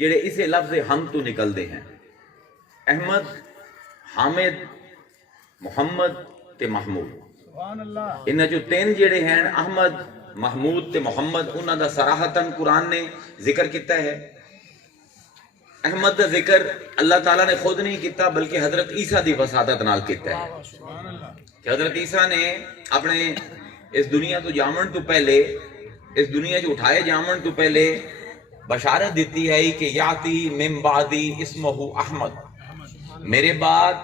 جڑے اسے لفظ ہم تو نکل دے ہیں، احمد، حامد، محمد تے محمود، انہاں جو تین جڑے ہیں احمد، محمود تے محمد، انہاں دا صراحتاً قرآن نے ذکر کیتا ہے۔ احمد دا ذکر اللہ تعالیٰ نے خود نہیں کیتا بلکہ حضرت عیسیٰ دی وسادت نال کیتا ہے کہ حضرت عیسیٰ نے اپنے اس دنیا تو جامن تو پہلے، اس دنیا جو اٹھائے جامن تو پہلے بشارت دیتی ہے کہ یاتی من بعدی اسمہ احمد، میرے بعد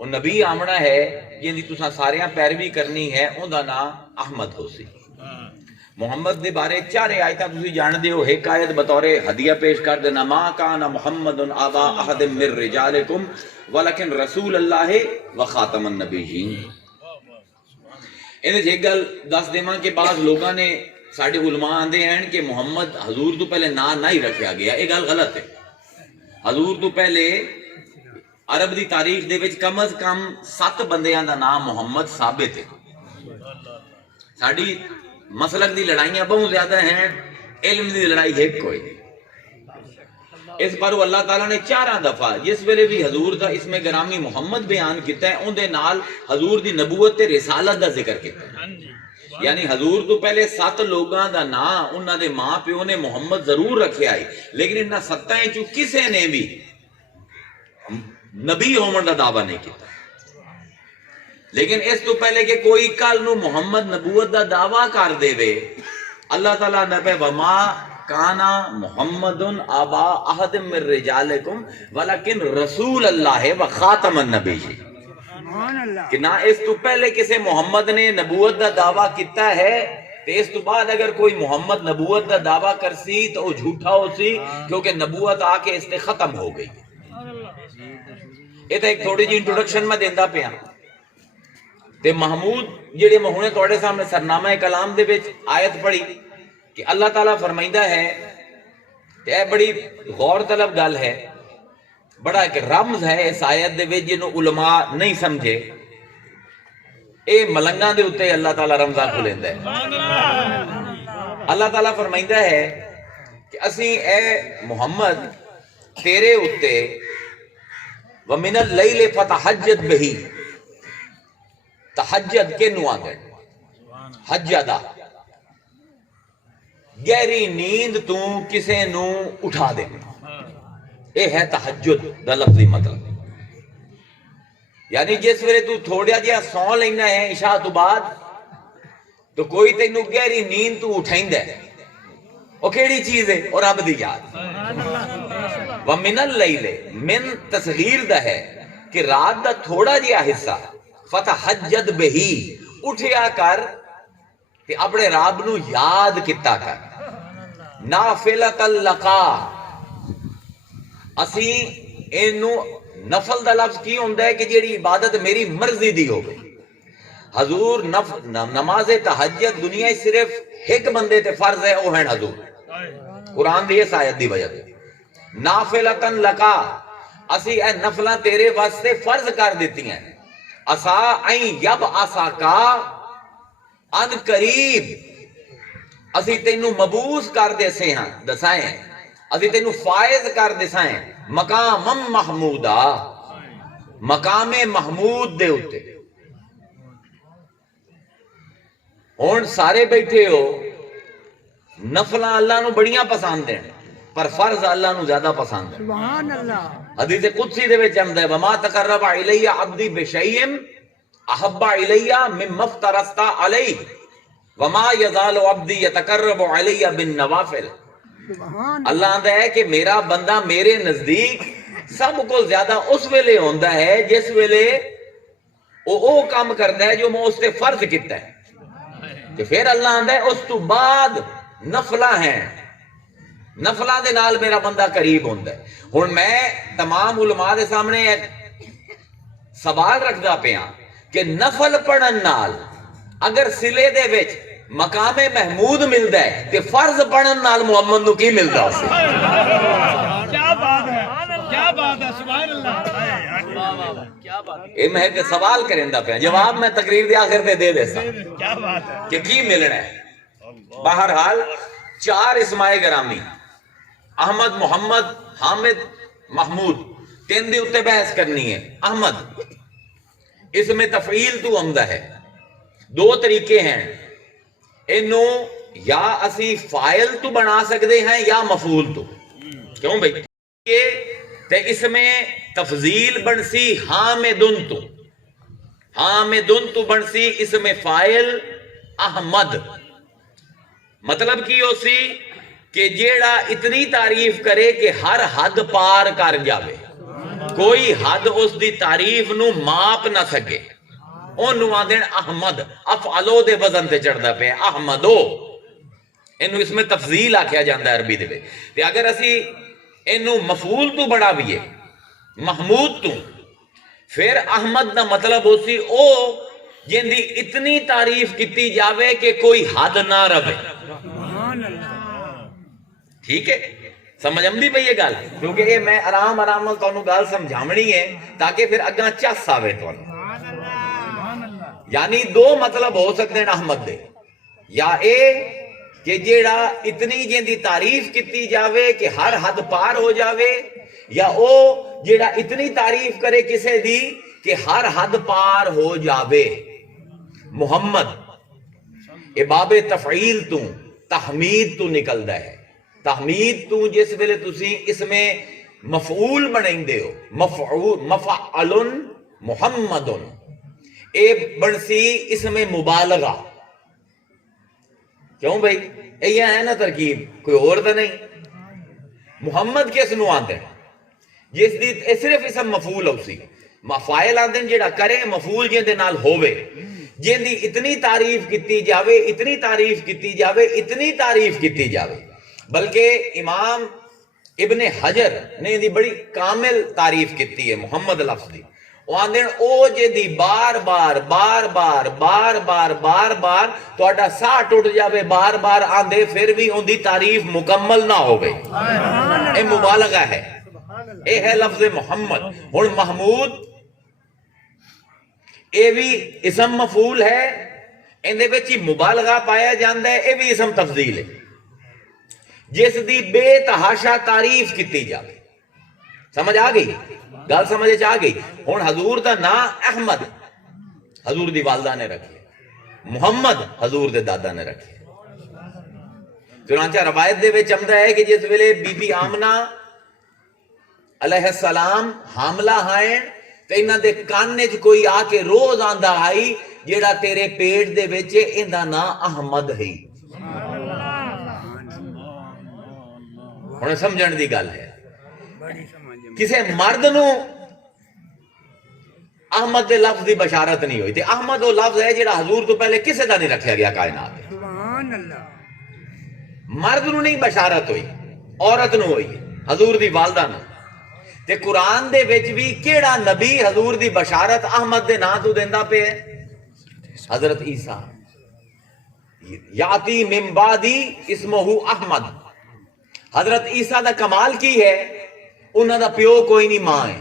وہ نبی آمنا ہے جن دی تساں ساریاں پیروی کرنی ہے، ان دا نام احمد ہو سی۔ محمد دے بارے چارے آیتاں تسی جان دے ہو، ایک آیت بطور ہدیہ پیش کر دینا، ما کان محمد ابا احد من رجالکم ولکن رسول اللہ و خاتم النبیین۔ انہیں ایک گل دس دیواں کہ بعض لوگاں نے ساڑھے علماء آندے ہیں کہ محمد حضور تو پہلے نا نہ ہی رکھیا گیا، یہ گل غلط ہے۔ حضور تو پہلے عرب دی تاریخ دے وچ کم از کم 7 بندیاں دا نام محمد ثابت ہے۔ ساڑھی مسلک دی لڑائیاں بہت زیادہ ہیں، علم دی لڑائی ایک کوئی نہیں۔ اس پر اللہ تعالیٰ نے 4 دفعہ جس ویلے بھی حضور دا اسم گرامی محمد بیان کیتا ہے، ان دے نال حضور دی نبوت تے رسالت دا ذکر کیتا ہے۔ یعنی حضور تو پہلے 7 لوگاں دا نام انہاں دے ماں پیو نے محمد ضرور رکھے آئی، لیکن انہاں 7 چوں کسے نے بھی نبی ہومن دا دعویٰ نہیں کیتا۔ لیکن اس تو پہلے کہ کوئی کل نو محمد نبوت دا دعویٰ کر دے وے، اللہ تعالیٰ نے پہ وما کانا محمد آبا احد من رجالکم ولکن رسول اللہ و خاتم النبی، کہ نہ اس تو پہلے کسے محمد نے نبوت دا دعویٰ کیتا ہے، تو اس تو بعد اگر کوئی محمد نبوت دا دعویٰ کرسی تو وہ جھوٹا ہو سی، کیونکہ نبوت آ کے اس سے ختم ہو گئی۔ یہ تو ایک تھوڑی جی انٹروڈکشن میں دیندہ پیا۔ تے محمود جڑے میں ہونے توڑے سامنے سرنامہ کلام دے وچ آیت پڑھی کہ اللہ تعالیٰ فرمائندہ ہے، تے اے بڑی غور طلب گل ہے، بڑا ایک رمز ہے اس آیت دے وچ جنہوں علماء نہیں سمجھے، اے ملنگاں دے اتے اللہ تعالیٰ رمزہ کھلیندہ ہے۔ اللہ تعالیٰ فرمائندہ ہے کہ اسی اے محمد تیرے اتے وَمِنَ اللَّيْلِ فَتَحَجَّدْ بِهِ، تحجد کے نو آگئے حجدہ گہری نیند تو کسے نو اٹھا دے، اے ہے تحجد دا لفظی مطلب۔ یعنی جس ویلے تو تھوڑا جہا سو لینا ہے عشاء تو بعد، تو کوئی تینو گہری نیند تو اٹھائیں دے، وہ کیڑی چیز ہے؟ اور رب دی یاد۔ وَمِنَ اللَّيْلِ، من تصغیر دا ہے کہ رات دا تھوڑا جہا حصہ، فتحجد بہی، اٹھیا کر تے اپنے رب نو یاد کیتا کر، نافلۃ لقا۔ اسی اینو نفل دا لفظ کی ہوندہ ہے کہ جیڑی عبادت میری مرضی دی ہو گئی۔ حضور نماز تہجد دنیا صرف ایک بندے تے فرض ہے، وہ ہیں حضور، قرآن دی اس آیت دی وجہ تے نافلۃ لقا، اسی اے نفلہ تیرے واسطے فرض کر دیتی ہیں، اسا این یب آسا کا ان قریب، اسی تینو مبوس کر دے سے ہاں دسائیں، اسی تینو فائز کر دے سائیں مقام محمودہ، مقام محمود دے ہوتے۔ ہون سارے بیٹھے ہو، نفلہ اللہ نو بڑیاں پسند ہیں پر فرض اللہ نو زیادہ پسند ہے۔ سبحان اللہ۔ حدیث قدسی دے وچ آندا ہے وما تقرب الی عبدی بشیء احب الی مما افترضت علیہ وما یزال عبدی یتقرب علی بالنوافل۔ اللہ آندا ہے کہ میرا بندہ میرے نزدیک سب کو زیادہ اس ویلے ہوندا ہے جس ویلے او کام کردا ہے جو میں اس تے فرض کیتا ہے، کہ پھر اللہ آندا ہے اس تو بعد نفلہ ہیں، نفلہ دے نال میرا بندہ قریب ہوندا ہے۔ ہن میں تمام علماء دے سامنے سوال رکھدا پیا کہ نفل پڑھن نال اگر صلے دے وچ مقام محمود ملدا ہے تے فرض پڑھن نال محمد نو کی ملدا اس؟ کیا بات ہے، کیا بات ہے، سبحان اللہ۔ کیا بات ہے، اے میں ایک سوال کریندا پیا، جواب میں تقریر دے آخر تے دے دیسا کیا بات ہے۔ کہ کی ملنا ہے۔ بہرحال 4 اسماء گرامی احمد محمد حامد محمود تین دے اتنے بحث کرنی ہے. احمد اس میں تفعیل تو آمدہ ہے. دو طریقے ہیں, انو یا اسی فائل تو بنا سکتے ہیں یا مفعول تو. کیوں بھئی؟ تے اس میں تفضیل بنسی حامدن تو, حامدن تو بنسی اس میں فائل احمد. مطلب کی ہو سی کہ جیڑا اتنی تعریف کرے کہ ہر حد پار کر جاوے, کوئی حد اس دی تعریف نو ماپ نہ سکے, انہوں آدھیں احمد. افعلو دے وزن تے چڑھدا پہ احمدو, انہوں اس میں تفضیل آکھیا جاندہ ہے عربی دے پہ. تے اگر اسی انہوں مفعول تو بڑا بھی ہے محمود تو, پھر احمد نہ مطلب ہو سی او جن دی اتنی تعریف کیتی جاوے کہ کوئی حد نہ رہے. ٹھیک ہے, سمجھ آمدی پئی یہ گل؟ کیونکہ یہ میں آرام آرام تو انہوں گل سمجھامنی ہے تاکہ پھر اگاں چس آوے تو. یعنی دو مطلب ہو سکتے ہیں احمد دے, یا اے کہ جیڑا اتنی جن دی تعریف کیتی جاوے کہ ہر حد پار ہو جاوے, یا او جیڑا اتنی تعریف کرے کسے دی کہ ہر حد پار ہو جاوے. محمد اے باب تفعیل تو تحمید تو نکل دا ہے. تحمید تو جس ویلے تسی اس میں مفعول بنائیں دے ہو, مفعلن محمدن, اے بنسی اس میں مبالغہ. کیوں بھئی؟ یہ ہے نا ترکیب, کوئی اور تو نہیں. محمد کس نو آندے جس دی صرف اسم مفعول ہو سی, فائل آندے جیڑا کرے مفعول جن دے نال ہووے, جن دی اتنی تعریف کیتی جاوے, اتنی تعریف کیتی جاوے, اتنی تعریف کیتی جاوے. بلکہ امام ابن حجر نے دی بڑی کامل تعریف کیتی ہے محمد لفظ دی. وہ آندھیں او جے دی بار بار بار بار بار بار بار بار تو اڈا ساہ ٹوٹ جاوے بار بار آندھے پھر بھی ان دی تعریف مکمل نہ ہو گئی. اے مبالغہ ہے, اے ہے لفظ محمد. اور محمود اے بھی اسم مفعول ہے, اندے بچی مبالغہ پایا جاندہ ہے, اے بھی اسم تفضیل ہے جس دی بے تحاشا تعریف کیتی جاوے. سمجھ آ گئی گل؟ سمجھ آ گئی؟ ہن حضور دا نا احمد حضور دی والدہ نے رکھے, محمد حضور دے دادا نے رکھے. چنانچہ روایت دے وچ آمدا ہے کہ جس ویلے بی بی آمنہ علیہ السلام حاملہ ہائیں تے انہاں دے کان وچ کوئی آ کے روز آندا آئی جیڑا تیرے پیٹ دے وچ ایندا نا احمد ہے. ہن سمجھن دی گل ہے. کسے مرد نو احمد دے لفظ دی بشارت نہیں ہوئی, تے احمد وہ لفظ ہے جیڑا حضور تو پہلے کسے دا نہیں رکھا گیا کائنات. مرد نو نہیں بشارت ہوئی, عورت نو ہوئی, حضور دی والدہ نو. تے قرآن دے وچ بھی کیڑا نبی حضور دی بشارت احمد دے نا تو دیندا پہ ہے؟ حضرت عیسیٰ. یاتی من بعدی اسمہ احمد. حضرت عیسیٰ دا کمال کی ہے, انہاں دا پیو کوئی نہیں, ماں ہے.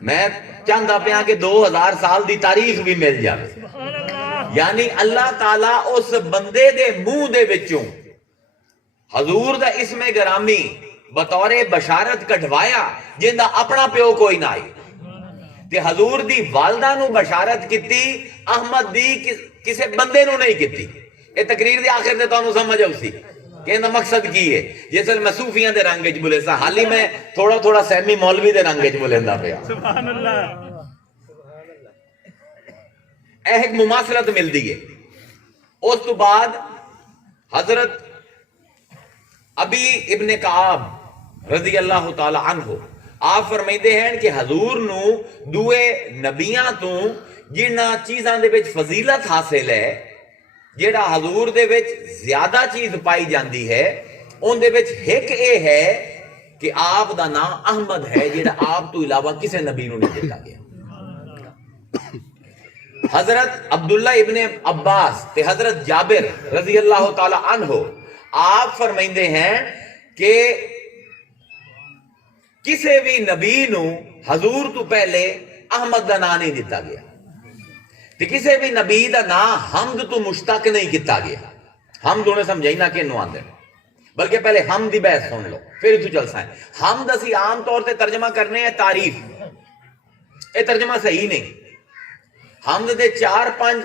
میں چاہتا پیا کہ 2000 سال دی تاریخ بھی مل جائے. یعنی اللہ تعالیٰ اس بندے دے منہ دے وچوں حضور دا اسم گرامی بطور بشارت کٹوایا جن دا اپنا پیو کوئی نہ آئی, تے حضور دی والدہ نو بشارت کیتی, احمد دی کسے بندے نو نہیں کیتی. یہ تقریر دی آخر تے تانوں سمجھ آؤ سی کہ انہاں مقصد کی ہے. جیسے میں صوفیاں دے رنگ وچ بولے سا, حالی میں تھوڑا تھوڑا سیمی مولوی دے رنگ وچ بولیندا پیا. سبحان اللہ. ایک مماثلت ملدی ہے. اس تو بعد حضرت ابی ابن کعب رضی اللہ تعالی عنہ آپ فرمائدے ہیں کہ حضور نو دوے نبیاں تو جنہاں چیزاں دے وچ فضیلت حاصل ہے, جیڑا حضور دے وچ زیادہ چیز پائی جاندی ہے, ان دے وچ ایک اے ہے کہ آپ دا نام احمد ہے جیڑا آپ تو علاوہ کسے نبی نو نہیں دیتا گیا. حضرت عبداللہ ابن عباس تے حضرت جابر رضی اللہ تعالی عنہ آپ فرمائندے ہیں کہ کسے بھی نبی نو حضور تو پہلے احمد دا نام نہیں دیتا گیا, تے کسے بھی نبی دا نام حمد تو مشتق نہیں کیتا گیا. حمد انہیں سمجھائینا کہ انہوں آندے بلکہ پہلے حمد دی بحث سن لو پھر تو چل سائیں. حمد اسی عام طور سے ترجمہ کرنے ہیں تعریف. یہ ترجمہ صحیح نہیں. حمد دے 4-5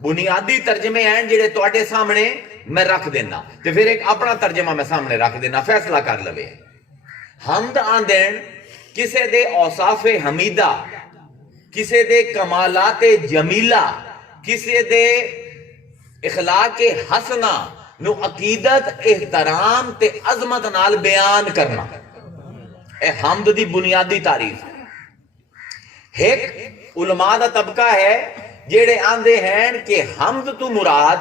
بنیادی ترجمے ہیں جڑے تواڈے سامنے میں رکھ دینا تے پھر ایک اپنا ترجمہ میں سامنے رکھ دینا فیصلہ کر لوے. حمد آندین کسے دے اوصاف حمیدہ, کسے دے کمالات جمیلہ, کسے دے اخلاق حسنہ نو عقیدت احترام تے عظمت نال بیان کرنا. اے حمد دی بنیادی تعریف ہے. ایک علماء دا طبقہ ہے جیڑے آندے ہیں کہ حمد تو مراد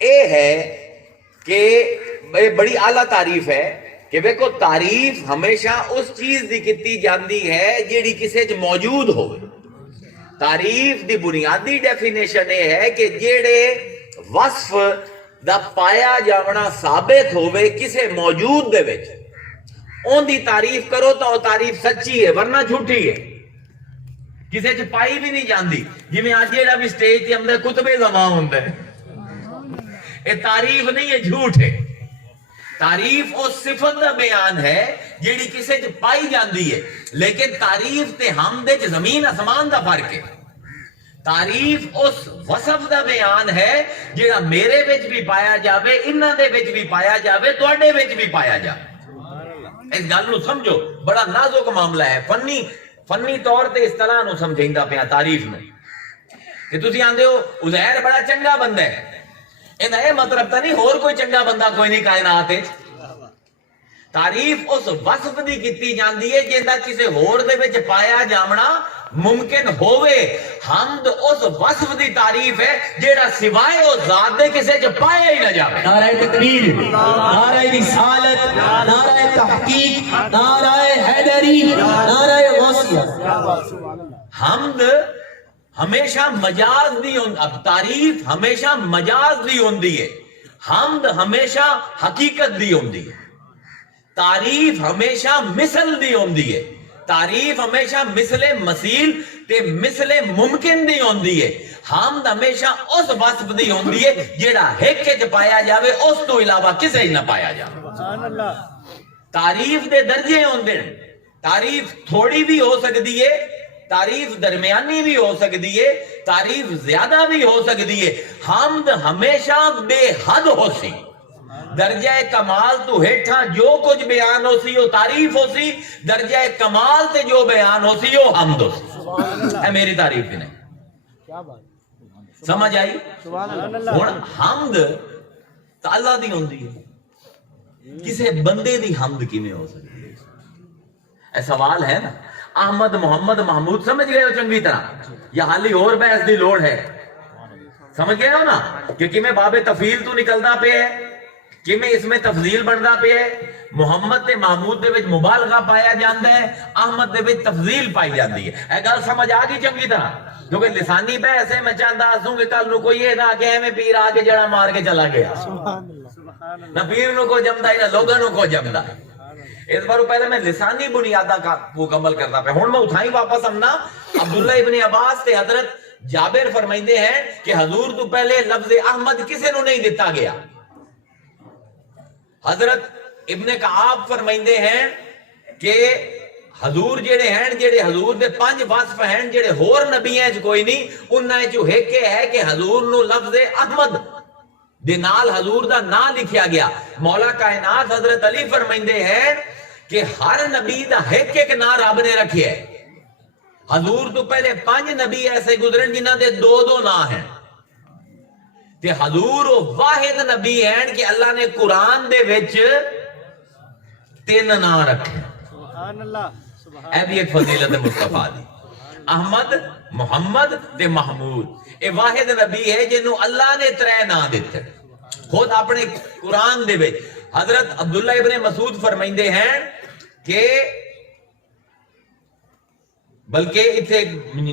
اے ہے کہ بڑی اعلیٰ تعریف ہے کہ دیکھو تعریف ہمیشہ اس چیز دی کیتی جاندی ہے جیڑی کسے چ موجود ہوئے. تعریف دی بنیادی ڈیفینیشن یہ ہے کہ جیڑے وصف دا پایا جاونا ثابت ہوئے کسے موجود دے وچ ان دی تعریف کرو تو تعریف سچی ہے ورنہ جھوٹی ہے. کسے چ پائی بھی نہیں جاندی. جی میں آج جیڑا بھی سٹیج تے اندر کتبے زمان ہوندے یہ تعریف نہیں ہے, جھوٹ ہے. تعریف اس صفت دا بیان ہے جیڑی کسے چ پائی جاندی ہے, لیکن تعریف تے حمد وچ زمین آسمان دا فرق ہے. تعریف اس وصف دا بیان ہے جیڑا میرے وچ بھی پایا جاوے, انہاں دے وچ بھی پایا جاوے, تواڈے وچ بھی پایا جاوے. اس گل نو سمجھو, بڑا نازک معاملہ ہے. فنی طور تے اس طرح نو سمجھیندا پیا تعریف میں کہ تسی آندے ہو عزیر بڑا چنگا بندہ ہے, انہاں اے مطلب تا نہیں اور کوئی چنگا بندہ کوئی نہیں کائنات وچ. تعریف اس وصف دی کیتی جاندی ہے جیندا کسے ہور دے وچ پایا جاونا ممکن ہوئے. حمد اس وصف دی تعریف ہے جیڑا سوائے او ذات دے کسے چ پایا ہی نہ جاوے. نعرہ تکبیر, نعرہ رسالت, نعرہ تحقیق, نعرہ حیدری, نعرہ غوثیہ. حمد ہمیشہ مجاز دی تعریف ہمیشہ مجاز دی ہوندی ہے, حمد ہمیشہ حقیقت دی ہوندی ہے. تعریف ہمیشہ مثل دی ہوندی ہے, تعریف ہمیشہ مثل مثیل تے مثل ممکن دی ہوندی ہے. حمد ہمیشہ اس وصف دی ہوندی ہے جیڑا ایک وچ پایا جاوے اس تو علاوہ کسے نہ پایا جاوے. تعریف دے درجے ہوندے ہیں. تعریف تھوڑی بھی ہو سکتی ہے, تعریف درمیانی بھی ہو سکتی ہے, تعریف زیادہ بھی ہو سکتی ہے. حمد ہمیشہ بے حد ہو سی. درجہ کمال تو ہیٹھا جو کچھ بیان ہو سی وہ تعریف ہو سی, درجہ کمال تے جو بیان ہو سی وہ حمد ہو سی. اے میری تعریف ہی نہیں. سمجھ آئی؟ ہن حمد تا اللہ دی ہوندی ہے, کسے بندے دی حمد کیویں ہو سکتی ہے؟ اے سوال ہے نا. احمد محمد محمود سمجھ گئے ہو چنگی طرح, یا حالی اور بحث دی لوڑ ہے؟ سمجھ گئے ہو نا کہ کیویں باب تفضیل تو نکلدا پے ہے, کیویں اس میں تفضیل بندا پے ہے. محمد تے محمود دے وچ مبالغہ پایا جاندا ہے, احمد دے وچ تفضیل پائی جاندی ہے. اے گل سمجھ آ گئی چنگی طرح؟ کیونکہ لسانی بحث ہے, میں چاہتا ہوں کہ کل نو کوئی یہ نہ کہ میں پیر آ کے جڑا مار کے چلا گیا. نہ پیر نو کو جمدا نہ لوگاں نو کو جمدا. اس بار پہلے میں لسانی بنیادہ کا مکمل کرتا پہ. ہن میں اٹھائی واپس امنا عبداللہ ابن عباس تے حضرت جابر فرمائندے ہیں کہ حضور تو پہلے لفظ احمد کسے نو نہیں دتا گیا. حضرت ابن کعاب فرمائندے ہیں کہ حضور جڑے ہیں, جڑے حضور دے 5 وصف ہیں جڑے ہور نبیاں چ کوئی نہیں, انہاں چ ایک ہے کہ حضور نو لفظ احمد دے نال حضور دا نام لکھیا گیا. مولا کائنات حضرت علی فرمائندے ہیں کہ ہر نبی دا ایک ایک نام رب نے رکھے ہے. حضور تو پہلے 5 نبی ایسے گزرن جنہاں دے 2 نام ہیں, تے حضور واحد نبی ہیں کہ اللہ نے قرآن دے وچ 3 نام رکھے. سبحان اللہ. اے بھی ایک فضیلت مصطفیٰ دی. احمد, محمد تے محمود, اے واحد نبی ہے جنہوں اللہ نے 3 نام دیتے خود اپنے قرآن دے وچ. حضرت عبداللہ ابن مسعود فرمائندے ہیں کہ بلکہ اتھے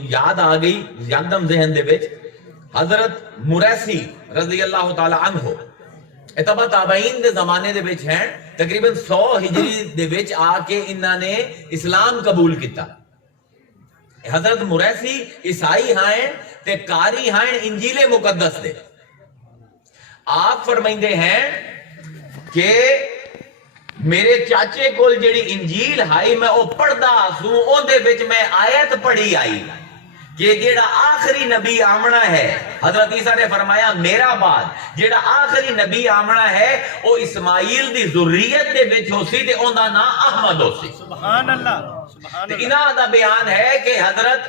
یاد آ گئی یکدم ذہن دے وچ, حضرت مریسی رضی اللہ تعالی عنہ اتبا تابعین دے زمانے دے وچ ہیں, تقریباً 100 ہجری دے وچ آ کے انہاں نے اسلام قبول کیتا. حضرت مریسی عیسائی ہیں تے قاری ہیں انجیل مقدس دے. آپ فرمائندے ہیں کہ میرے چاچے کول جڑی انجیل ہائی میں او پڑھدا سوں اون دے وچ میں آیت پڑھی آئی کہ جیڑا آخری نبی آمنا ہے، حضرت عیسیٰ نے فرمایا میرا بعد جیڑا آخری نبی آمنا ہے او اسماعیل دی ذریت دے وچ ہو سی تے اون دا نام احمد ہو سی۔ سبحان اللہ سبحان اللہ۔ انہاں دا بیان ہے کہ حضرت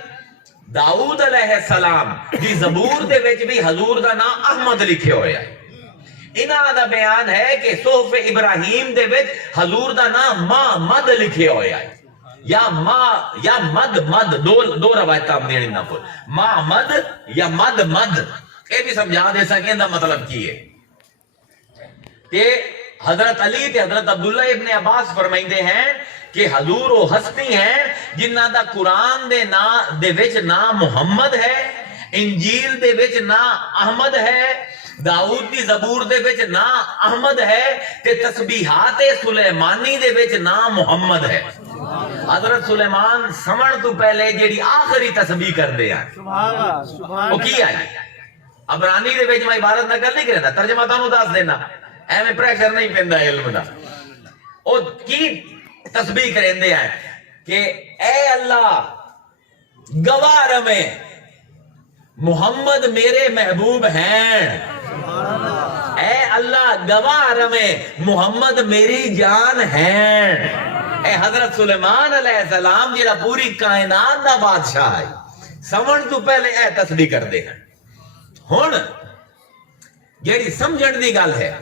داؤد علیہ السلام دی زبور دے وچ بھی حضور دا نام احمد لکھے ہویا ہے۔ انہاں دا بیان ہے کہ صحف ابراہیم دے وچ حضور دا نام مد لکھے ہویا ہے، یا مد دو روایتاں دین نہ کو مد یا مد اے بھی سمجھا دے سکیں دا مطلب کی ہے کہ حضرت علی تے حضرت عبداللہ ابن عباس فرمائندے ہیں کہ حضور وہ ہستی ہیں جنہ دا قرآن دے وچ نام محمد ہے، انجیل دے وچ نام احمد ہے، داؤد دی زبور دے وچ نام احمد ہے تے تسبیحات سلیمانی دے وچ نام محمد ہے۔ حضرت سلیمان سمجھ تو پہلے جیڑی آخری تسبیح کر دے ہیں سبحان اللہ سبحان وہ کی آئی عبرانی دے وچ میں عبارت نقل نہیں کرنا، ترجمہ تانوں دس دینا، ایویں پریشر نہیں پیندا علم دا۔ او کی تسبیح کریندے ہیں کہ اے اللہ گواہ رہے محمد میرے محبوب ہیں، اے اللہ گواہ رہے محمد میری جان ہیں۔ اے حضرت سلیمان علیہ السلام جیڑا پوری کائنات دا بادشاہ ہے سمجھ تو پہلے اے تسبیح کر دے ہیں۔ ہن جیڑی سمجھن دی گل ہے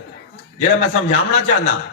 جیڑا میں سمجھاونا چاہنا